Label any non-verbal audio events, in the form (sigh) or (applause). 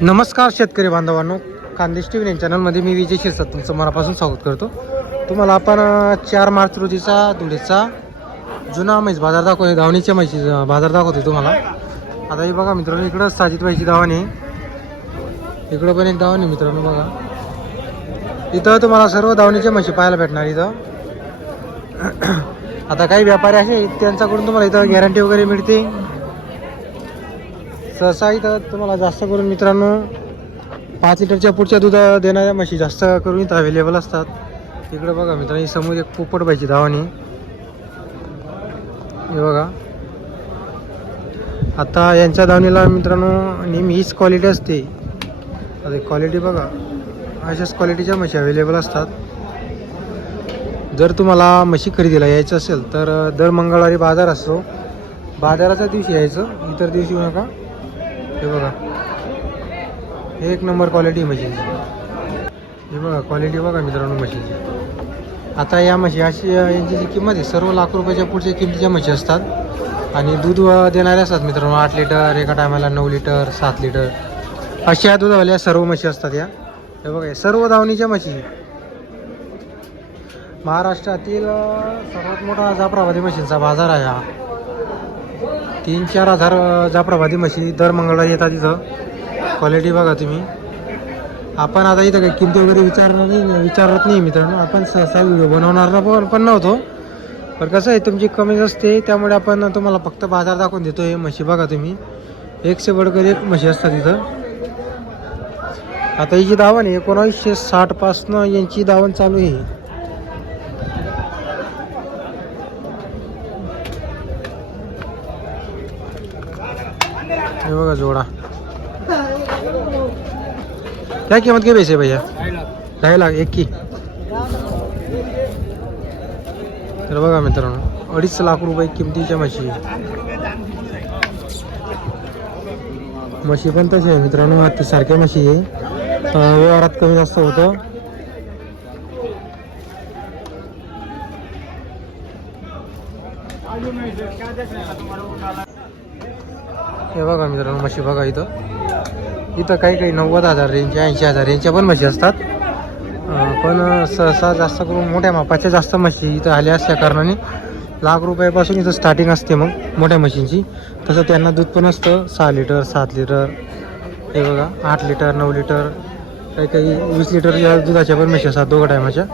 नमस्कार शेतकरी बांधवांनो खानदेश टी व्ही चॅनलमध्ये मी विजय शिरसाट तुमचं मनापासून स्वागत करतो. तुम्हाला आपण चार मार्च रोजीचा धुळेचा जुना म्हैस बाजार दाखवतो धावणीच्या म्हैशी बाजार दाखवतो तुम्हाला. आता हे बघा मित्रांनो इकडं साजित बाईची दावण आहे. इकडं पण एक दावण आहे मित्रांनो बघा. इथं तुम्हाला सर्व धावणीच्या म्हशी पाहायला भेटणार इथं. (clears throat) आता काही व्यापारी असे आहेत, त्यांच्याकडून तुम्हाला इथं गॅरंटी वगैरे मिळते. सहसा इथं तुम्हाला जास्त करून मित्रांनो पाच लिटरच्या पुढच्या दूध देणाऱ्या म्हशी जास्त करून इथं अवेलेबल असतात. तिकडे बघा मित्रांनो समोर एक पोपट पाहिजे धावानी हे बघा. आता यांच्या दावणीला मित्रांनो नेहमी हीच क्वालिटी असते. आता क्वालिटी बघा. अशाच क्वालिटीच्या म्हशी अवेलेबल असतात. जर तुम्हाला म्हशी खरेदीला यायचं असेल तर दर मंगळवारी बाजार असतो. बाजाराच्या दिवशी यायचं. इतर दिवशी येऊ नका. हे बघा. हे एक नंबर क्वालिटी म्हशीची हे बघा क्वालिटी बघा मित्रांनो म्हशीची आता या म्हशी अशी यांची जी किंमत आहे सर्व लाख रुपयाच्या पुढच्या किमतीच्या म्हशी असतात. आणि दूध देणाऱ्या देणारे असतात मित्रांनो आठ लिटर एका टायमाला नऊ लिटर सात लिटर अशा दुधावाल्या सर्व म्हशी असतात या. हे बघा सर्व दावणीच्या म्हशी महाराष्ट्रातील सर्वात मोठा जाफराबादी म्हशींचा बाजार आहे हा. तीन चार हजार जाफराबादी म्हशी दर मंगळवारी येतात इथं. क्वालिटी बघा तुम्ही. आपण आता इथं काही किमती वगैरे विचारणार नाही विचारत नाही मित्रांनो. आपण सहसा व्हिडिओ बनवणार ना पण पण नव्हतो. पण कसं आहे तुमची कमी असते त्यामुळे आपण तुम्हाला फक्त बाजार दाखवून देतो हे म्हशी बघा तुम्ही. एकशे बडकर एक म्हशी असतात इथं. आता ही जी दावण आहे एकोणावीसशे साठपासनं यांची दावण चालू आहे. हे बघा जोडा. क्या कीमत के पैसे भैया? ढाई लाख एक की. तर बघा मित्रांनो अडीच लाख रुपये किमतीच्या म्हशी म्हशी पण तशी आहे मित्रांनो आता सारख्या म्हशी आहे. व्यवहारात कमी जास्त होतं. हे बघा मित्रांनो म्हशी बघा इथं. इथं काही काही नव्वद हजार रेंजच्या ऐंशी हजार रेंजच्या पण म्हशी असतात. पण सहसा जास्त करून मोठ्या मापाच्या जास्त म्हशी इथं आल्या असल्या कारणाने लाख रुपयापासून इथं स्टार्टिंग असते मग मोठ्या म्हशींची. तसं त्यांना दूध पण असतं सहा लिटर सात लिटर हे बघा आठ लिटर नऊ लिटर काही काही वीस लिटर या दुधाच्या पण म्हशी असतात दोघं टायमाच्या.